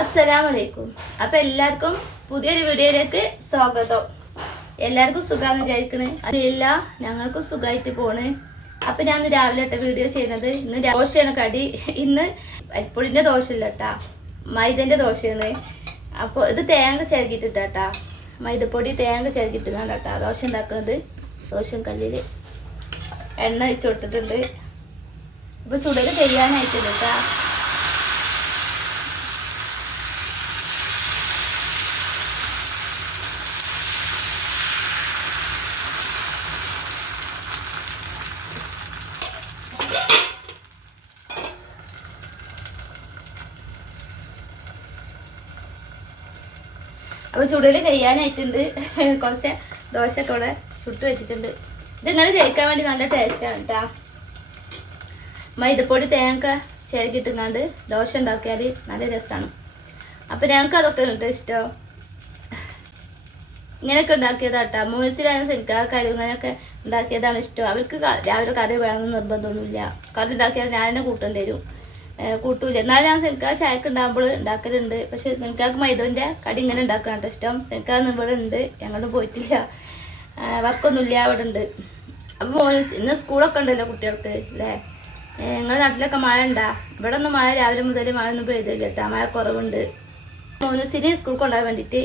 അസ്സലാമലൈക്കും. അപ്പൊ എല്ലാവർക്കും പുതിയൊരു വീഡിയോയിലേക്ക് സ്വാഗതം. എല്ലാവർക്കും സുഖാന്ന് വിചാരിക്കണ്. അതില്ല ഞങ്ങൾക്കും സുഖമായിട്ട് പോണ്. അപ്പൊ ഞാൻ രാവിലെ ഇട്ട വീഡിയോ ചെയ്യുന്നത് ഇന്ന് ദോശയാണ് കടി. ഇന്ന് അരിപ്പൊടിന്റെ ദോശയില്ല കേട്ടാ മൈദന്റെ ദോശയാണ്. അപ്പോൾ ഇത് തേങ്ങ ചേർക്കിട്ടിട്ടാട്ടാ മൈദപ്പൊടി തേങ്ങ ചിരകിട്ട് കേട്ടാ ദോശ ഉണ്ടാക്കുന്നത് ദോശ കല്ലിൽ എണ്ണ വെച്ച് കൊടുത്തിട്ടുണ്ട്. ഇപ്പൊ ചുടൽ ചെയ്യാനായിട്ടുണ്ട് കേട്ടാ അപ്പൊ ചുടൽ കഴിയാനായിട്ടുണ്ട്. കുറച്ച് ദോശയൊക്കെ ഇവിടെ ചുട്ട് വെച്ചിട്ടുണ്ട്. ഇതിങ്ങനെ കഴിക്കാൻ വേണ്ടി നല്ല ടേസ്റ്റാണ് കേട്ടാ മൈദപ്പൊടി തേങ്ങ ചേർക്കിട്ടുങ്ങാണ്ട് ദോശ ഉണ്ടാക്കിയാൽ നല്ല രസമാണ് അപ്പൊ ഞങ്ങൾക്ക് അതൊക്കെ ഉണ്ട് ഇഷ്ടം? ഇങ്ങനെയൊക്കെ ഉണ്ടാക്കിയതാട്ടാ മൂസിലാണ് ശരിക്കും ആ ഇങ്ങനെയൊക്കെ ഉണ്ടാക്കിയതാണ് ഇഷ്ടം. അവർക്ക് രാവിലെ കറി വേണമെന്ന് നിർബന്ധമൊന്നുമില്ല. കറി ഉണ്ടാക്കിയാൽ ഞാൻ തന്നെ കൂട്ടേണ്ടി വരും. കൂട്ടൂല. എന്നാലും ഞാൻ സെനിക്കാ ചായക്ക് ഉണ്ടാകുമ്പോൾ ഉണ്ടാക്കലുണ്ട് പക്ഷെ സിൽക്കാക്ക് മൈദോന്റെ കടി ഇങ്ങനെ ഉണ്ടാക്കാനാട്ടോ ഇഷ്ടം. സിൽക്കാ ഇവിടെ ഉണ്ട് ഞങ്ങൾ പോയിട്ടില്ല. വർക്കൊന്നുമില്ല അവിടെ ഉണ്ട് അപ്പോൾ ഇന്ന് സ്കൂളൊക്കെ ഉണ്ടല്ലോ കുട്ടികൾക്ക് അല്ലേ നിങ്ങളുടെ നാട്ടിലൊക്കെ മഴ ഉണ്ടാ ഇവിടെ ഒന്നും മഴ രാവിലെ മുതൽ മഴ ഒന്നും പെയ്തില്ല കേട്ടോ മഴ കുറവുണ്ട്. മോനൂസിന് സ്കൂൾ കൊണ്ടുപോകാൻ വേണ്ടിയിട്ട്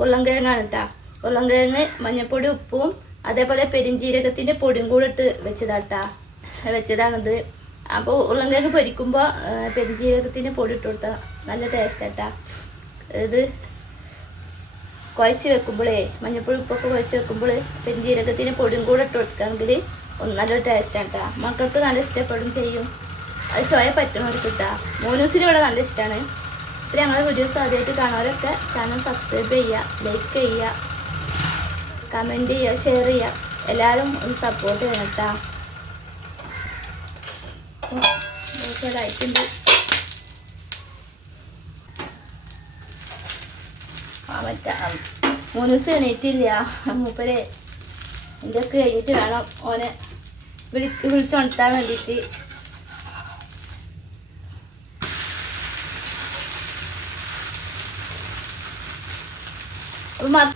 ഉരുളൻകിഴങ്ങാണ് കേട്ടോ ഉരുളൻകിഴങ്ങ് മഞ്ഞപ്പൊടി ഉപ്പും അതേപോലെ പെരിഞ്ചീരകത്തിന്റെ പൊടിയും കൂടെ ഇട്ട് വെച്ചതാട്ടാ. വെച്ചതാണിത്. അപ്പോൾ ഉരുളൻകിഴങ്ങ് പൊരിക്കുമ്പോൾ പെരുജീരകത്തിന് പൊടി ഇട്ട് കൊടുത്താൽ നല്ല ടേസ്റ്റ് ആട്ടാ. ഇത് കുഴച്ച് വെക്കുമ്പോഴേ മഞ്ഞപ്പൊടി ഉപ്പൊക്കെ കുഴച്ച് വെക്കുമ്പോൾ പെരുജീരകത്തിന് പൊടിയും കൂടെ ഇട്ട് കൊടുക്കുകയാണെങ്കിൽ നല്ലൊരു ടേസ്റ്റാണ് കേട്ടോ മക്കൾക്ക് നല്ല ഇഷ്ടപ്പെടും ചെയ്യും. അത് ചോയ പറ്റുന്നവർക്ക് കിട്ടുക മോനൂസിന് ഇവിടെ നല്ല ഇഷ്ടമാണ് ഇപ്പം ഞങ്ങളുടെ വീഡിയോസ് ആദ്യമായിട്ട് കാണാനൊക്കെ ചാനൽ സബ്സ്ക്രൈബ് ചെയ്യുക ലൈക്ക് ചെയ്യുക കമന്റ് ചെയ്യുക ഷെയർ ചെയ്യുക എല്ലാവരും ഒന്ന് സപ്പോർട്ട് ചെയ്യണം കേട്ടോ ഇതായിട്ടുണ്ട് ആ മറ്റേ മൂന്ന് ദിവസം എണീറ്റില്ല. കഴിഞ്ഞിട്ട് വേണം ഓനെ വിളി വിളിച്ചുണർത്താൻ വേണ്ടിയിട്ട്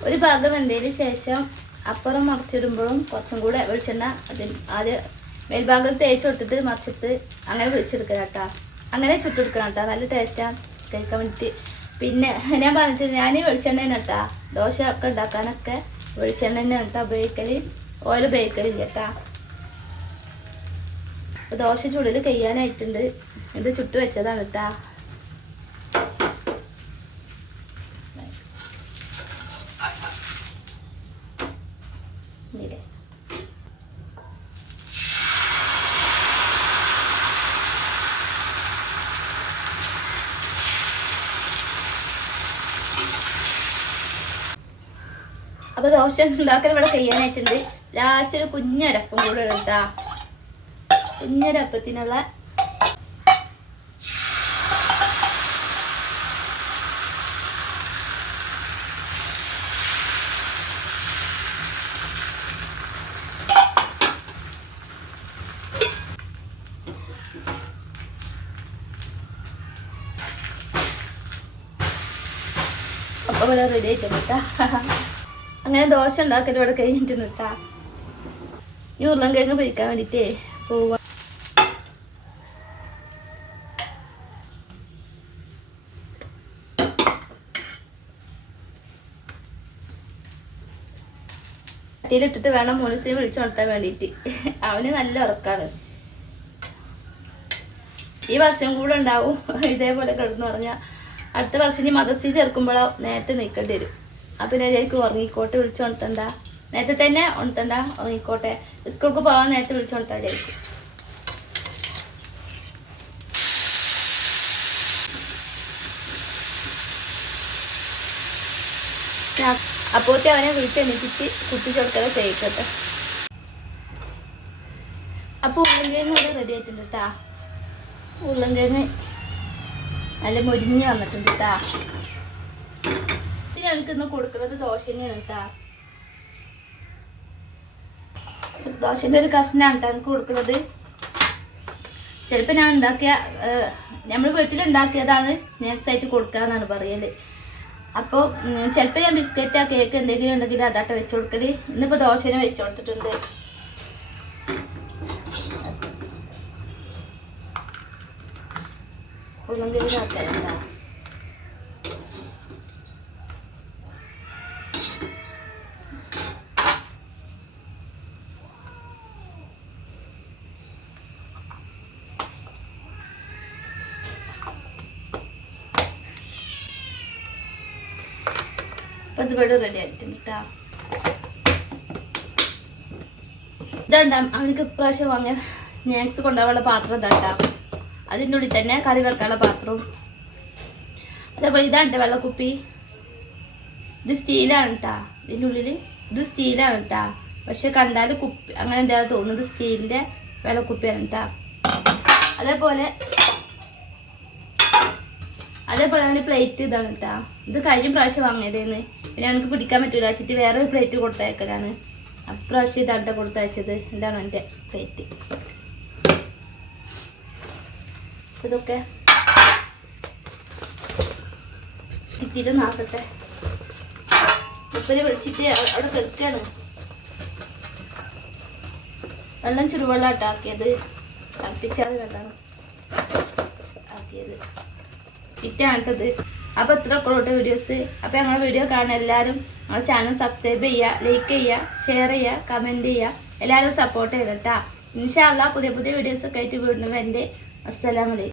ഒരു ഭാഗം എന്തേലും ശേഷം അപ്പുറം മറച്ചിടുമ്പോഴും കുറച്ചും കൂടെ വെളിച്ചെണ്ണ അതിന് ആദ്യം മേൽഭാഗത്ത് തേച്ച് കൊടുത്തിട്ട് മറിച്ചിട്ട് അങ്ങനെ വെച്ചെടുക്കുക കേട്ടോ. അങ്ങനെ ചുട്ടെടുക്കണം കേട്ടോ. നല്ല ടേസ്റ്റാണ് കഴിക്കാൻ വേണ്ടിയിട്ട് പിന്നെ ഞാൻ പറഞ്ഞിട്ട് ഞാൻ വെളിച്ചെണ്ണ തന്നെ കേട്ടാ. ദോശ ഒക്കെ ഉണ്ടാക്കാനൊക്കെ വെളിച്ചെണ്ണ തന്നെ കേട്ടോ ഉപയോഗിക്കൽ. ഓയിൽ ഉപയോഗിക്കലില്ല കേട്ടാ. ദോശ ചുടൽ കഴിയാനായിട്ടുണ്ട് ഇത് ചുട്ട് വെച്ചതാണ് കേട്ടാ. അപ്പൊ ദോശ ഉണ്ടാക്കൽ ഇവിടെ ചെയ്യാനായിട്ടുണ്ട്. ലാസ്റ്റ് ഒരു കുഞ്ഞരപ്പം കൂടെ എടുത്താ കുഞ്ഞരപ്പത്തിനുള്ള അപ്പൊ ഇവിടെ റെഡി ആയിട്ടുണ്ട് കേട്ടാ അങ്ങനെ ദോശ ഉണ്ടാക്കൽ ഇവിടെ കഴിഞ്ഞിട്ടുണ്ട് കേട്ടാ ഈ ഉരുളൻകിഴങ്ങ് പൊരിക്കാൻ വേണ്ടിട്ടേ പോവാ. ചട്ടിയിലിട്ടിട്ട് വേണം മുനുസിനെ വിളിച്ചു കൊടുത്താൻ വേണ്ടിയിട്ട്. അവന് നല്ല ഉറക്കാണ്. ഈ വർഷം കൂടെ ഉണ്ടാവും. ഇതേപോലെ കിടന്നു പറഞ്ഞ അടുത്ത വർഷം ഇനി മദർസി ചേർക്കുമ്പോഴോ നേരത്തെ നിൽക്കേണ്ടി വരും. അപ്പം ഞാൻ വിചാരിക്കും ഉറങ്ങിക്കോട്ടെ വിളിച്ചു ഉണർത്തണ്ട നേരത്തെ തന്നെ ഉണർത്തണ്ട ഉറങ്ങിക്കോട്ടെ. സ്കൂൾക്ക് പോകാൻ നേരത്തെ വിളിച്ചു ഉണർത്താൻ വിചാരിക്കും അപ്പോഴത്തെ അവനെ വിളിച്ചെണീപ്പിച്ച് കുത്തിച്ചു കൊടുക്കാതെ ചേക്കട്ടെ അപ്പോൾ ഉള്ളിലേക്ക് ഇവിടെ റെഡി ആയിട്ടുണ്ട് കേട്ടാ ഉരുളൻകിഴങ്ങ് നല്ല മുരിഞ്ഞ് വന്നിട്ടുണ്ട് കേട്ടാ ഞങ്ങൾക്ക് കൊടുക്കുന്നത് ദോശ കേട്ടാ ദോശന്റെ ഒരു കഷ്ണാണ് എനിക്ക് കൊടുക്കുന്നത്. ചിലപ്പോൾ ഞാൻ ഉണ്ടാക്കിയ നമ്മൾ വീട്ടിലുണ്ടാക്കിയതാണ് സ്നാക്സ് ആയിട്ട് കൊടുക്കുക എന്നാണ് പറയൽ. അപ്പോൾ ചിലപ്പോൾ ഞാൻ ബിസ്ക്കറ്റ് ആ കേക്ക് എന്തെങ്കിലും ഉണ്ടെങ്കിൽ അതാട്ട വെച്ച് കൊടുക്കൽ. ഇന്നിപ്പോൾ ദോശനെ വെച്ച് കൊടുത്തിട്ടുണ്ട്. ഒന്നെങ്കിലും ആക്കണ്ട അപ്പം ഇത് റെഡി ആയിട്ടുണ്ട് കേട്ടോ അവനക്ക് ഇപ്രാവശ്യം വാങ്ങിയ സ്നാക്സ് കൊണ്ടുപോകാനുള്ള പാത്രം ഇതാണ്ടാ അതിന്റെ ഉള്ളിൽ തന്നെ കറി വെക്കാനുള്ള പാത്രവും അതേപോലെ ഇതാണ് വെള്ളക്കുപ്പി. ഇത് സ്റ്റീലാണ് കേട്ടാ ഇതിന്റെ ഉള്ളിൽ ഇത് സ്റ്റീലാണ് കേട്ടാ പക്ഷെ കണ്ടാൽ കുപ്പി അങ്ങനെ എന്താ തോന്നുന്നത് സ്റ്റീലിന്റെ വെള്ളക്കുപ്പിയാണ് കേട്ടാ അതേപോലെ അതേപോലെ അവന്റെ പ്ലേറ്റ് ഇതാണ് കേട്ടാ ഇത് കഴിഞ്ഞ പ്രാവശ്യം വാങ്ങിയതേന്ന്. പിന്നെ എനിക്ക് പിടിക്കാൻ പറ്റൂല. വെച്ചിട്ട് വേറെ ഒരു പ്ലേറ്റ് കൊടുത്തയക്കലാണ്. അപ്രാവശ്യം ഇതാണ് കൊടുത്തയച്ചത്. ഇതാണ് എന്റെ പ്ലേറ്റ് ഇതൊക്കെ ഇത്തിരി നാക്കട്ടെ. ഉപ്പര് വിളിച്ചിട്ട് അവ- അവിടെ കിടക്കാണ്. വെള്ളം ചുടുവെള്ളം ആക്കിയത്. തിളപ്പിച്ചാൽ വെള്ളമാണ് ആക്കിയത്. ഇറ്റാണത്തത് അപ്പോൾ ഇത്ര കൊള്ളട്ടെ വീഡിയോസ് അപ്പോൾ ഞങ്ങളുടെ വീഡിയോ കാണുന്ന എല്ലാവരും ഞങ്ങളുടെ ചാനൽ സബ്സ്ക്രൈബ് ചെയ്യുക ലൈക്ക് ചെയ്യുക ഷെയർ ചെയ്യുക കമന്റ് ചെയ്യുക എല്ലാവരും സപ്പോർട്ട് ചെയ്യുക കേട്ടോ ഇൻഷാല്ല പുതിയ പുതിയ വീഡിയോസൊക്കെ ആയിട്ട് വീണ്ടും എന്റെ അസ്സലാമലൈക്കും